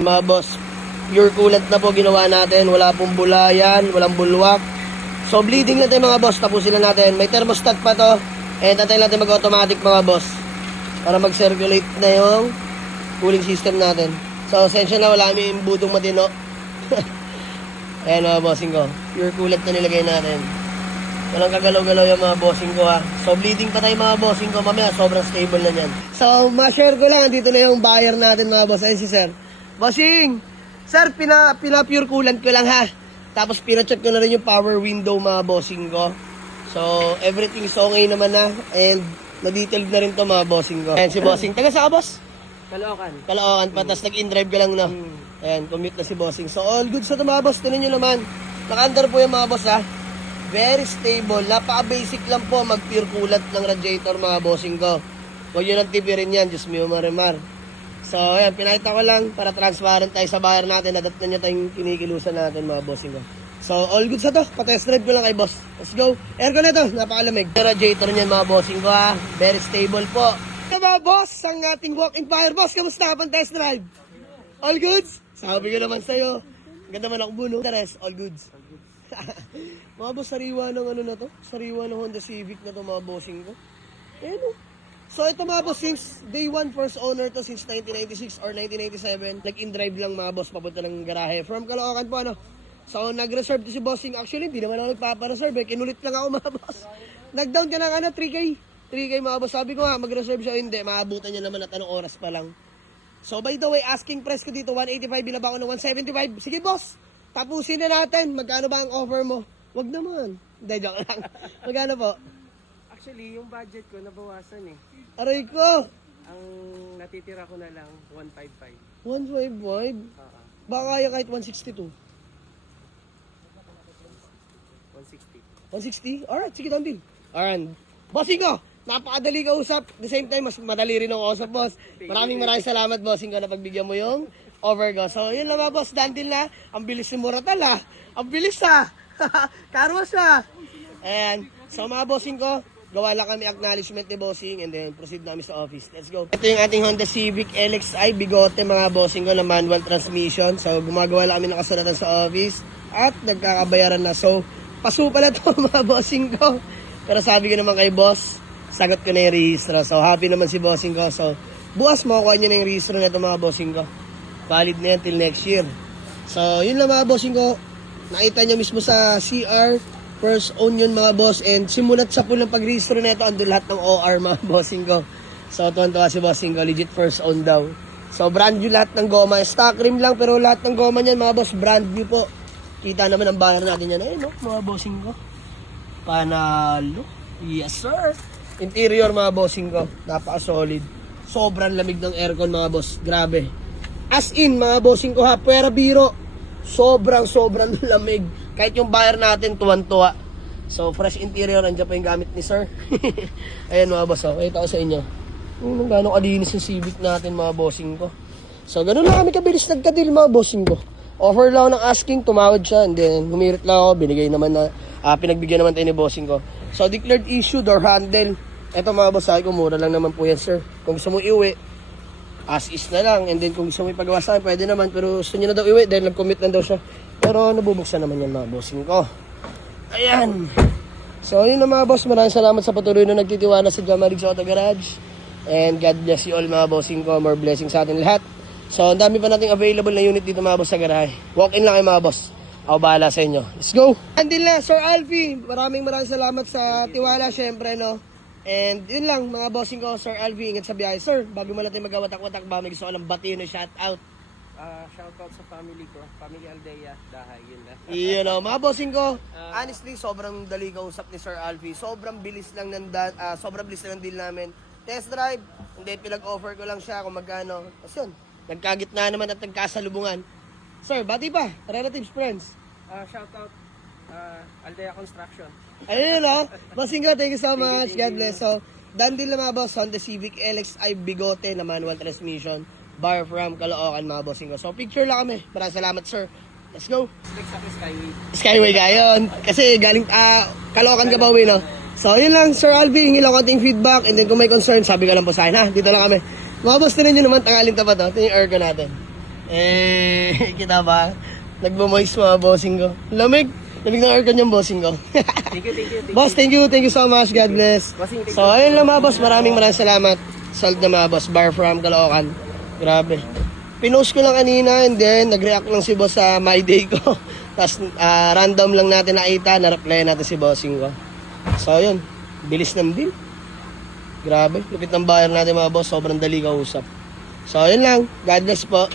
Mga boss, pure coolant na po ginawa natin. Wala pong bulayan, walang bulwak. So bleeding natin mga boss, tapusin na natin. May thermostat pa to. And antayin natin mag-automatic mga boss, para mag-circulate na yung cooling system natin. So essential na wala kami budong matino. Ayan mga bossing ko, pure coolant na nilagay natin. Walang kagalaw-galaw yung mga bossing ko ha. So bleeding pa tayo mga bossing ko. Mamaya sobrang stable na yan. So ma-share ko lang, dito na yung buyer natin mga boss. Ayun si sir. Bossing! Sir, pina-pure coolant ko lang ha. Tapos pina-check ko na rin yung power window mga bossing ko. So everything is okay naman na. And na-detailed na rin to mga bossing ko. Ayan si bossing. Taga saan ka boss? Caloocan. Caloocan pa. Tapos nag-in-drive ka lang no. Ayan, commute na si bossing. So all good sa ito mga boss. Tinan nyo naman. Naka-under po yung mga boss ha. Very stable. Napaka-basic lang po mag-pure coolant ng radiator mga bossing ko. Huwag yun ang tipirin yan. Just me marimar. So, ayan, pinakita ko lang para transparent tayo sa buyer natin. Adapt na niya tayong kinikilusan natin mga bossing ko. So, all good sa to. Pa-test drive ko lang kay boss. Let's go. Aircon na to. Napakalamig. Radiator niyan mga bossing ko ha. Very stable po. Mga boss, ang ating walk-in buyer. Boss, kamusta pang test drive? All goods? Sabi ko naman sa'yo. Ganda man ako buno. The rest, all goods. Mga boss, sariwa ng ano na to? Sariwa ng Honda Civic na to mga bossing ko. Ayan o. So ito mga boss, since day 1 first owner to since 1996 or 1997, nag-in-drive lang mga boss papunta ng garahe. From Caloocan po ano. So nag-reserve to si bossing. Actually, hindi naman ako nagpapa-reserve eh. Kinulit lang ako mga boss. Nag-down ka ng ano, 3K. 3K mga boss. Sabi ko nga, mag-reserve siya o hindi. Maabutan niya naman at anong oras pa lang. So by the way, asking price ko dito, 185, binaba ko ng 175. Sige boss, tapusin na natin. Magkano ba ang offer mo? Wag naman. Hindi, joke lang. Magkano po? Actually, yung budget ko nabawasan eh. Aray ko! Ang natitira ko na lang, 155. 155? Baka kaya kahit 162. 160. 160? Alright, sige down deal. Alright. Bossing ko, napakadali ka usap. At the same time, mas madali rin ako usap, boss. Maraming salamat, bossing ko, na pagbigyan mo yung over ko. So, yun lang mga boss, down deal na. Ang bilis ni Muratal ha. Ang bilis ha. Karwas ha. And, so mga bossing ko, gawa lang kami acknowledgement ni bossing and then proceed namin sa office. Let's go. Ito yung ating Honda Civic LXI bigote mga bossing ko na manual transmission. So gumagawa lang kami ng kasulatan sa office at nagkakabayaran na. So paso pala to mga bossing ko. Pero sabi ko naman kay boss, sagot ko na yung rehistro. So happy naman si bossing ko. So bukas makukuha nyo na yung rehistro na ito mga bossing ko. Valid na yan till next year. So yun lang mga bossing ko. Nakita nyo mismo sa CR. First own yun mga boss, and simulat sa pulang pag-registro na ito, andun lahat ng OR mga bossing ko. So tuwan-tuwa si bossing ko, legit first own daw. So brand new lahat ng goma, stock rim lang pero lahat ng goma niyan mga boss, brand new po. Kita naman ang buyer natin yan, no, mga bossing ko. Panalo, yes sir. Interior mga bossing ko, napaka-solid. Sobrang lamig ng aircon mga boss, grabe. As in mga bossing ko ha, pwera biro. Sobrang lamig. Kahit yung buyer natin tuwan-tuwa. So fresh interior, nandiyan pa yung gamit ni sir. Ayan mga boss, okay, ito ko sa inyo. Gano'ng kalinis yung Civic natin mga bossing ko. So ganun lang kami kabilis nagka-deal mga bossing ko. Offer lang ng asking, tumawad siya, and then humirit lang ako, binigay naman na, pinagbigyan naman tayo ni bossing ko. So declared issue, door handle. Ito mga boss, sabi ko, mura lang naman po yan sir. Kung gusto mo iuwi, as is na lang, and then kung gusto mo ipagawa sa akin, pwede naman, pero gusto niya na daw iwi dahil nag-commit na daw siya. Pero nabubuksan naman yan mga bossing ko. Ayan. So yun na mga boss, maraming salamat sa patuloy na nagtitiwala sa Jamarig's Auto Garage. And God bless you all mga bossing ko, more blessings sa atin lahat. So ang dami pa nating available na unit dito mga boss sa garahe. Walk in lang kayo mga boss. Ako bahala sa inyo. Let's go! Andil na, Sir Alfie. Maraming salamat sa tiwala syempre no. And yun lang mga bossing ko, Sir Alfie, ingat sa biyahe. Sir, bago mo natin magawatak-watak ba, may gusto ko lang batiin o shout out. Shoutout sa family ko, family Aldea, Dahay, yun na. Yun o, mga bossing ko, honestly, sobrang dali kausap ni Sir Alfie. Sobrang bilis lang ng deal namin. Test drive, hindi, pinag-offer ko lang siya kung magkano. Tapos yun, nagkagitna naman at nagkasalubungan. Sir, bati pa, relatives, friends. Shoutout, Aldea Construction. Ayun o, bossing ko, thank you so much, God bless. So, done deal na mga boss, Honda Civic LXI bigote na manual transmission. Bar from Caloocan mga bossing ko. So picture lang kami. Maraming salamat sir. Let's go. Skyway. Skyway ka yun. Kasi galing Caloocan ka ba uwi no? So yun lang Sir Alvin. Hingi lang konting feedback. And then kung may concern, sabi ka lang po sa akin ha. Dito lang kami. Mga boss, tinan nyo naman. Tangalin tapat to. Ito yung aircon natin. Kita ba? Nagmo-moist mga bossing ko. Lamig. Lamig ng aircon yung bossing ko. Thank you. Boss, thank you so much. God bless. Bossing, thank So, ayun lang mga boss. Maraming salamat. Salt na mga boss. Bar from Caloocan. Grabe. Pinost ko lang kanina and then nag-react lang si boss sa my day ko. Tapos random lang natin nakita. Na-reply natin si bossing ko. So, yun. Bilis ng bill. Grabe. Lupit ng bayar natin mga boss. Sobrang dali kausap. So, yun lang. God bless po.